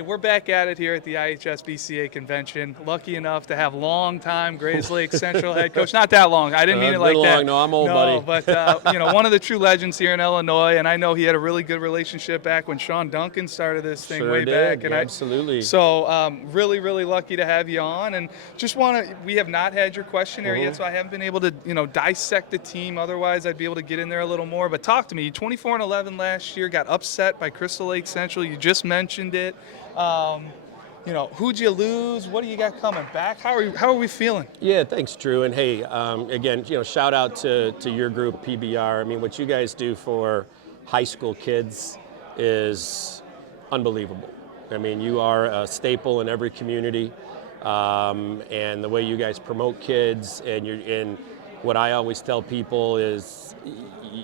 Hey, we're back at it here at the IHSBCA convention. Lucky enough to have long-time Grayslake Central head coach. Not that long. I didn't mean it like long. that. No, I'm old, no, buddy. but one of the true legends here in Illinois, and I know he had a really good relationship back when Sean Duncan started this thing Sure way did. back. And Absolutely. Really, really lucky to have you on. And just we have not had your questionnaire yet, so I haven't been able to, dissect the team. Otherwise, I'd be able to get in there a little more. But talk to me. 24-11 last year, got upset by Crystal Lake Central. You just mentioned it. Who'd you lose? What do you got coming back? How are we feeling? Yeah, thanks, Drew. And hey, again, shout out to your group, PBR. I mean, what you guys do for high school kids is unbelievable. I mean, you are a staple in every community, and the way you guys promote kids, and what I always tell people is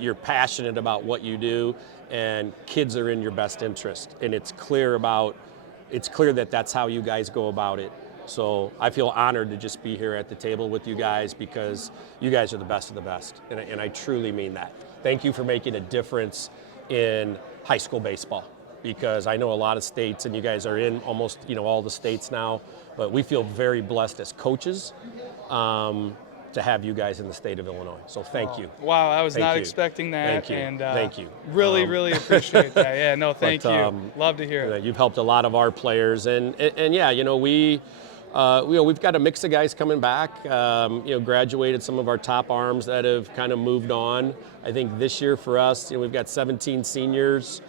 you're passionate about what you do, and kids are in your best interest, and it's clear that that's how you guys go about it. So I feel honored to just be here at the table with you guys because you guys are the best of the best, and I truly mean that. Thank you for making a difference in high school baseball, because I know a lot of states, and you guys are in almost all the states now, but we feel very blessed as coaches to have you guys in the state of Illinois. So thank you. Wow, I was not expecting that. Thank you. And thank you. Really appreciate that. Yeah, no, thank you. Love to hear it. You've helped a lot of our players, and yeah, we've got a mix of guys coming back. Graduated some of our top arms that have kind of moved on. I think this year for us, we've got 17 seniors.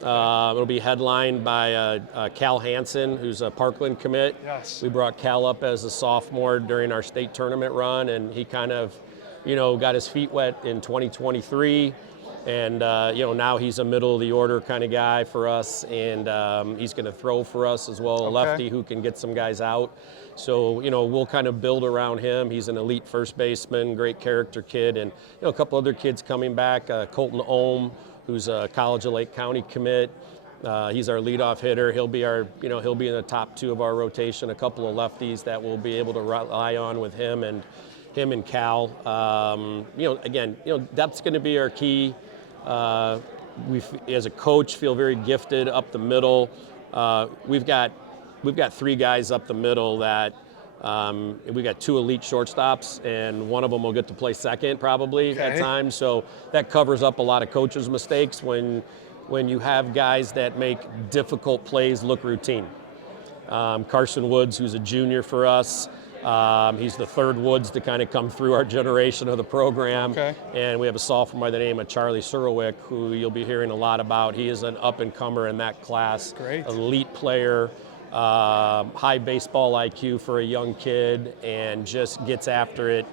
It'll be headlined by Cal Hansen, who's a Parkland commit. Yes. We brought Cal up as a sophomore during our state tournament run, and he kind of, got his feet wet in 2023. And, now he's a middle of the order kind of guy for us, and he's going to throw for us as well, a lefty who can get some guys out. So, we'll kind of build around him. He's an elite first baseman, great character kid, and, a couple other kids coming back, Colton Ohm, who's a College of Lake County commit. He's our leadoff hitter. He'll be he'll be in the top two of our rotation. A couple of lefties that we'll be able to rely on with him and Cal. That's going to be our key. We, as a coach, feel very gifted up the middle. We've got three guys up the middle that. We got two elite shortstops, and one of them will get to play second probably at times. So that covers up a lot of coaches' mistakes when you have guys that make difficult plays look routine. Carson Woods, who's a junior for us, he's the third Woods to kind of come through our generation of the program. Okay. And we have a sophomore by the name of Charlie Surowick, who you'll be hearing a lot about. He is an up-and-comer in that class. Great. Elite player. High baseball IQ for a young kid, and just gets after it,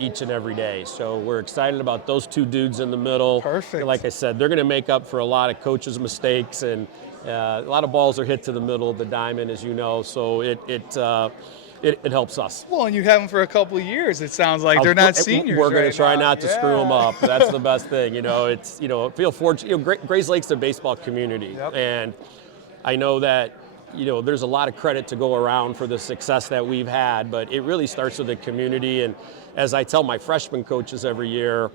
each and every day. So we're excited about those two dudes in the middle. Perfect. Like I said, they're going to make up for a lot of coaches' mistakes, and a lot of balls are hit to the middle of the diamond, as you know. So it helps us. Well, and you have them for a couple of years. It sounds like they're not seniors. We're going to try now. not to screw them up. That's the best thing. Feel fortunate. Grayslake's a baseball community, and I know that. There's a lot of credit to go around for the success that we've had, but it really starts with the community. And as I tell my freshman coaches every year,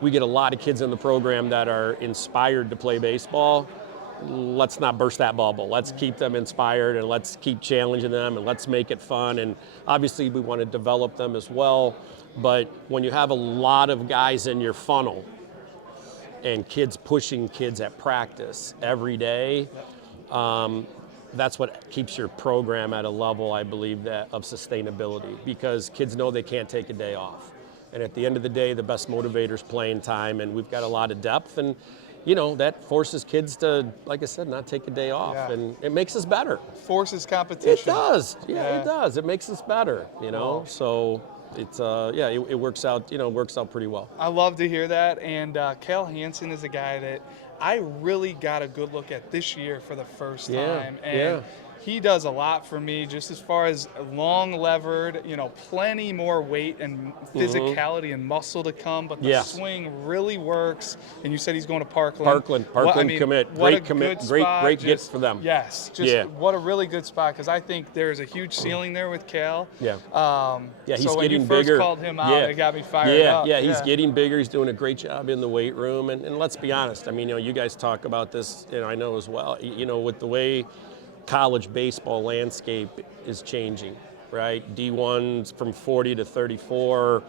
we get a lot of kids in the program that are inspired to play baseball. Let's not burst that bubble. Let's keep them inspired, and let's keep challenging them, and let's make it fun. And obviously we want to develop them as well. But when you have a lot of guys in your funnel and kids pushing kids at practice every day, that's what keeps your program at a level, I believe, that of sustainability, because kids know they can't take a day off. And at the end of the day, the best motivator is playing time, and we've got a lot of depth, and that forces kids to, like I said, not take a day off, and it makes us better. Forces competition. It does. Yeah, it does. It makes us better, So it's it works out, works out pretty well. I love to hear that. And Cal Hansen is a guy that I really got a good look at this year for the first time. And he does a lot for me, just as far as long levered, plenty more weight and physicality and muscle to come, but the swing really works. And you said he's going to Parkland. Parkland commit. Great commit. Great get for them. Yes. What a really good spot, because I think there's a huge ceiling there with Cal. Yeah. He's so when getting you first bigger. Called him out, it got me fired up. Yeah, he's getting bigger. He's doing a great job in the weight room. And let's be honest. I mean, you guys talk about this, I know as well. With the way college baseball landscape is changing, right? D1's from 40 to 34.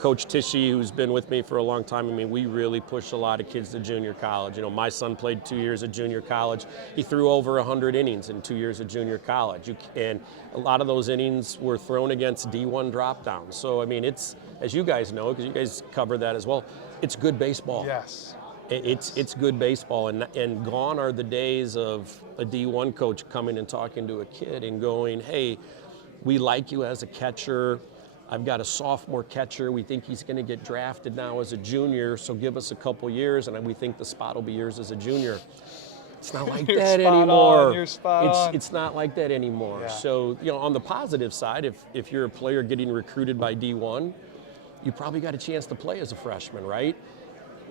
Coach Tishy, who's been with me for a long time, I mean, we really push a lot of kids to junior college. You know, my son played 2 years of junior college. He threw over 100 innings in 2 years of junior college. And a lot of those innings were thrown against D1 drop-downs. So, I mean, it's, as you guys know, because you guys cover that as well, it's good baseball. Yes. It's good baseball, and gone are the days of a D1 coach coming and talking to a kid and going, hey, we like you as a catcher. I've got a sophomore catcher. We think he's going to get drafted now as a junior, so give us a couple years, and we think the spot will be yours as a junior. It's not like that anymore. You're spot on. It's not like that anymore. Yeah. So, you know, on the positive side, if you're a player getting recruited by D1, you probably got a chance to play as a freshman, right?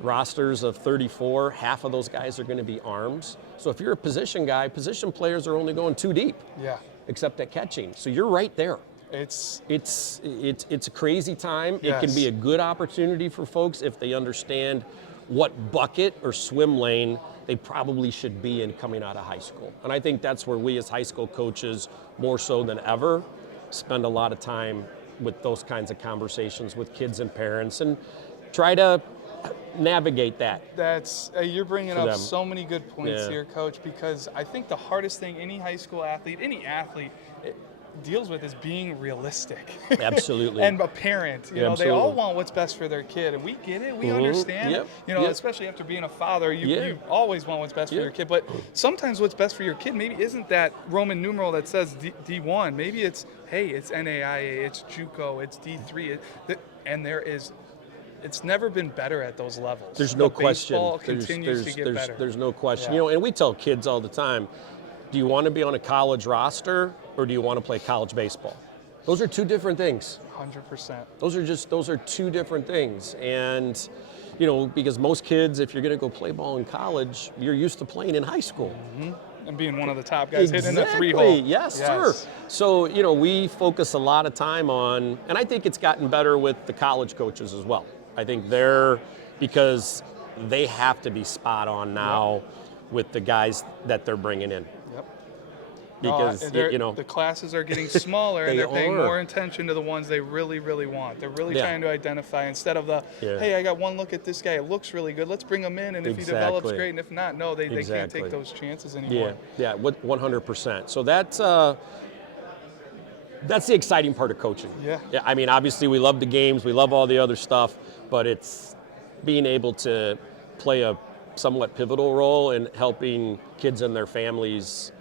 Rosters of 34, half of those guys are going to be arms. So if you're a position guy, position players are only going 2 deep. Yeah. Except at catching. So you're right there. It's a crazy time. Yes. It can be a good opportunity for folks if they understand what bucket or swim lane they probably should be in coming out of high school. And I think that's where we as high school coaches, more so than ever, spend a lot of time with those kinds of conversations with kids and parents and try to navigate that. That's you're bringing up them. so many good points Yeah. here, Coach, because I think the hardest thing any high school athlete, deals with is being realistic. Absolutely. And a parent, you know, they all Absolutely. want what's best for their kid, and we get it, we understand. Yep. You know, Yep. especially after being a father, you Yeah. always want what's best for Yeah. your kid. But sometimes what's best for your kid maybe isn't that Roman numeral that says D1. Maybe it's, hey, it's NAIA, it's JUCO, it's D3, and it's never been better at those levels. There's no But question. baseball continues to get better. There's no question. Yeah. You know, and we tell kids all the time, do you want to be on a college roster or do you want to play college baseball? Those are two different things. 100%. Those are two different things. And, you know, because most kids, if you're going to go play ball in college, you're used to playing in high school. And being one of the top guys hitting the 3-hole. Exactly. Yes, sir. So, you know, we focus a lot of time on, and I think it's gotten better with the college coaches as well. I think because they have to be spot on now with the guys that they're bringing in. Yep. Because, you know, the classes are getting smaller and they're paying are. more attention to the ones they really, really want. They're really trying to identify instead of hey, I got one look at this guy. It looks really good. Let's bring him in. And if he develops great, and if not, no, they can't take those chances anymore. Yeah, 100%. So that's the exciting part of coaching. Yeah. I mean, obviously we love the games, we love all the other stuff, but it's being able to play a somewhat pivotal role in helping kids and their families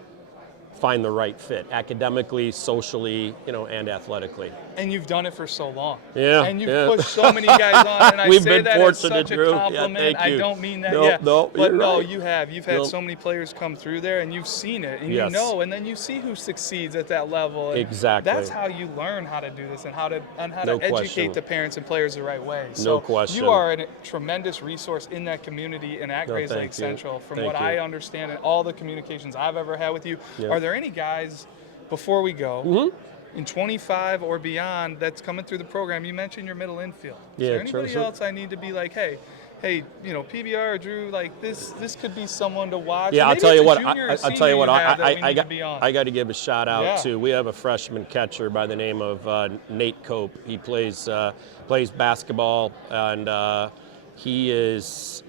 find the right fit academically, socially, you know, and athletically. And you've done it for so long. Yeah. And you've pushed so many guys on, and I We've say been that as fortunate, such a Drew. Yeah, compliment. thank I you. don't mean that. No, but you're no, right. you have. You've had so many players come through there, and you've seen it, and you know, and then you see who succeeds at that level. And exactly. That's how you learn how to do this and how to No educate question. the parents and players the right way. So No question. You are a tremendous resource in that community and at Grayslake thank you. Central. From Thank what you. I understand and all the communications I've ever had with you, Yeah. are there any guys, before we go, in 25 or beyond that's coming through the program? You mentioned your middle infield. Is there anybody else I need to be like, hey, you know, PBR or Drew, like this could be someone to watch? Yeah, I'll tell you what. I'll tell you what. I I got to give a shout out to. We have a freshman catcher by the name of Nate Cope. He plays basketball, and he is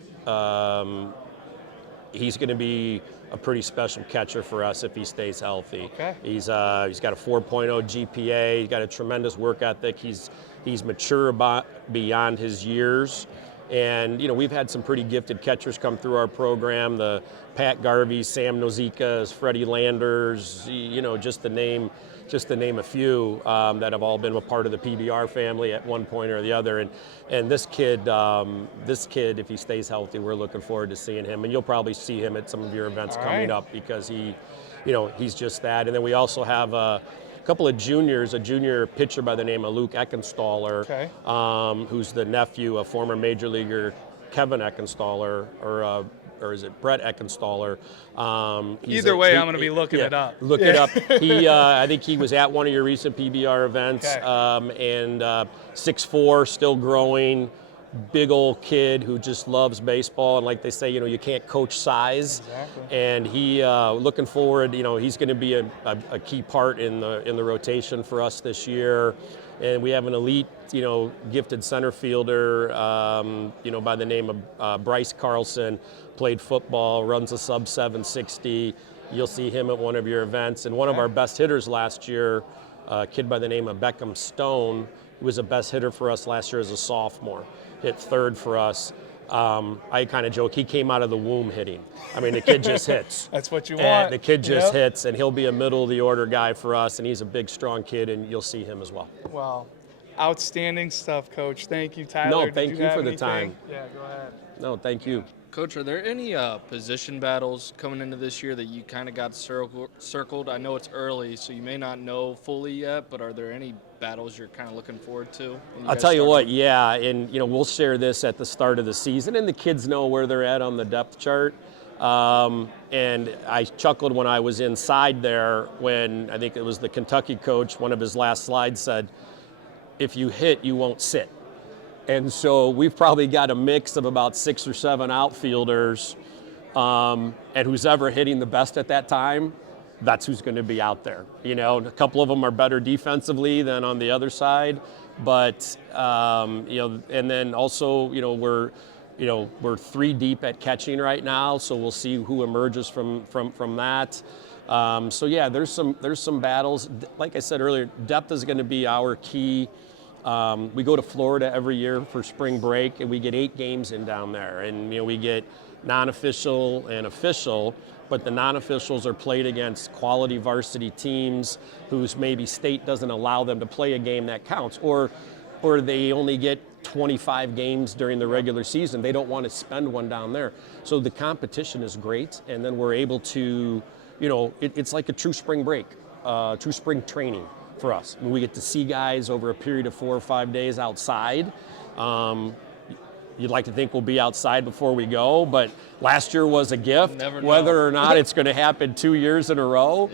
he's going to be a pretty special catcher for us if he stays healthy. Okay. He's got a 4.0 GPA. He's got a tremendous work ethic. He's mature beyond his years. And, you know, we've had some pretty gifted catchers come through our program. The Pat Garvey, Sam Nozikas, Freddie Landers, you know, just to name a few that have all been a part of the PBR family at one point or the other. And this kid, if he stays healthy, we're looking forward to seeing him. And you'll probably see him at some of your events coming up because he's just that. And then we also have a couple of juniors, a junior pitcher by the name of Luke Eckenstaller, who's the nephew of former major leaguer Kevin Eckenstaller, or is it Brett Eckenstaller? Either way, I'm going to be looking it up. Look it up. I think he was at one of your recent PBR events, and 6'4", still growing. big old kid who just loves baseball, and like they say, you can't coach size. Exactly. And he looking forward, he's going to be a key part in the rotation for us this year. And we have an elite, gifted center fielder, by the name of Bryce Carlson, played football, runs a sub 760. You'll see him at one of your events. And one of our best hitters last year, a kid by the name of Beckham Stone, who was a best hitter for us last year as a sophomore, hit third for us. I kind of joke, he came out of the womb hitting. I mean, the kid just hits. That's what you and want. The kid just hits, and he'll be a middle of the order guy for us, and he's a big, strong kid, and you'll see him as well. Wow. Outstanding stuff, Coach. Thank you, Tyler. No, thank you for the time. Yeah, go ahead. No, thank you. Coach, are there any position battles coming into this year that you kind of got circled? I know it's early, so you may not know fully yet, but are there any battles you're kind of looking forward to? I'll tell you what, yeah, and we'll share this at the start of the season, and the kids know where they're at on the depth chart. And I chuckled when I was inside there when I think it was the Kentucky coach, one of his last slides said, if you hit, you won't sit. And so we've probably got a mix of about 6 or 7 outfielders, and who's ever hitting the best at that time, that's who's going to be out there. A couple of them are better defensively than on the other side, but and then also we're 3 deep at catching right now, so we'll see who emerges from that. So yeah, there's some battles. Like I said earlier, depth is going to be our key. We go to Florida every year for spring break, and we get 8 games in down there. And we get non-official and official, but the non-officials are played against quality varsity teams whose maybe state doesn't allow them to play a game that counts, or they only get 25 games during the regular season. They don't want to spend one down there. So the competition is great, and then we're able to, it's like a true spring break, true spring training for us. We get to see guys over a period of 4 or 5 days outside. You'd like to think we'll be outside before we go, but last year was a gift. Whether or not it's going to happen 2 years in a row,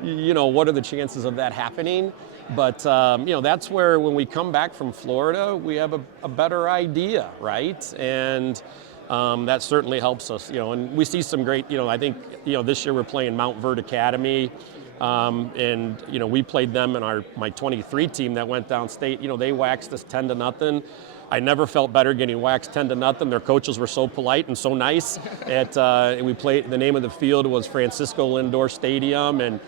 what are the chances of that happening? But that's where when we come back from Florida, we have a better idea, right? And that certainly helps us, and we see some great, I think, this year we're playing Mount Verde Academy. And we played them in my 23 team that went downstate. They waxed us 10-0. I never felt better getting waxed 10-0. Their coaches were so polite and so nice. We played. The name of the field was Francisco Lindor Stadium, and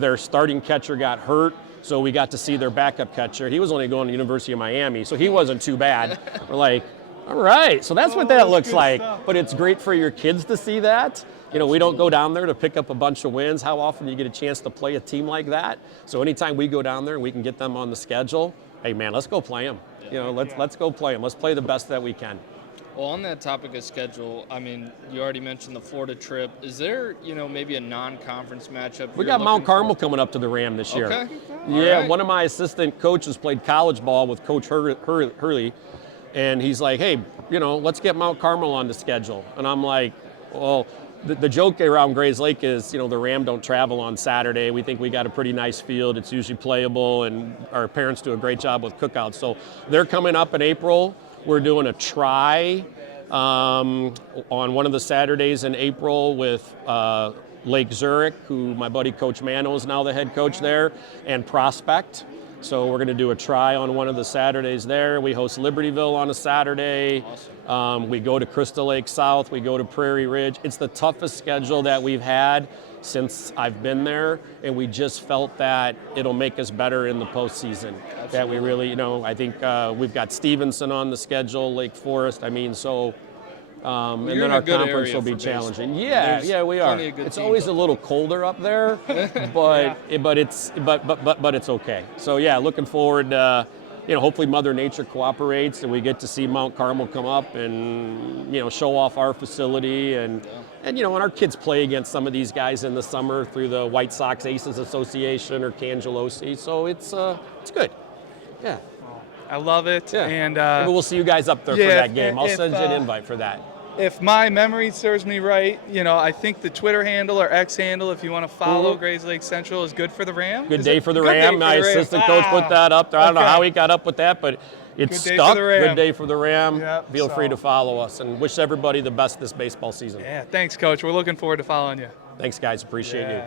their starting catcher got hurt, so we got to see their backup catcher. He was only going to the University of Miami, so he wasn't too bad. We're like, all right, so that's what that looks like. Stuff. But it's great for your kids to see that. We don't go down there to pick up a bunch of wins. How often do you get a chance to play a team like that? So anytime we go down there and we can get them on the schedule, hey man, let's go play them. Let's go play them. Let's play the best that we can. Well, on that topic of schedule, I mean, you already mentioned the Florida trip. Is there, maybe a non-conference matchup? We got Mount Carmel coming up to the Ram this year. Okay. Yeah, right. One of my assistant coaches played college ball with Coach Hurley, and he's like, hey, let's get Mount Carmel on the schedule. And I'm like, well, the joke around Grayslake is, the Ram don't travel on Saturday. We think we got a pretty nice field. It's usually playable, and our parents do a great job with cookouts. So they're coming up in April. We're doing a try on one of the Saturdays in April with Lake Zurich, who my buddy Coach Mano is now the head coach there, and Prospect. So we're going to do a try on one of the Saturdays there. We host Libertyville on a Saturday. Awesome. We go to Crystal Lake South. We go to Prairie Ridge. It's the toughest schedule that we've had since I've been there, and we just felt that it'll make us better in the postseason. Absolutely. That we really, I think we've got Stevenson on the schedule, Lake Forest. And then our conference will be challenging. Yeah, we are. It's always a little colder up there, but it's okay. So yeah, looking forward. Hopefully Mother Nature cooperates and we get to see Mount Carmel come up and show off our facility and our kids play against some of these guys in the summer through the White Sox Aces Association or Cangelosi. So it's good. Yeah. I love it. Yeah. And maybe we'll see you guys up there for that game. I'll send you an invite for that. If my memory serves me right, I think the Twitter handle or X handle, if you want to follow Grayslake Central, is good for the Ram. Good day for the Ram. My assistant coach put that up there. I don't know how he got up with that, but It's Good day stuck. for the Ram. Good day for the Ram. Yep, Feel free so- to follow us and wish everybody the best this baseball season. Yeah, thanks, Coach. We're looking forward to following you. Thanks, guys. Appreciate you.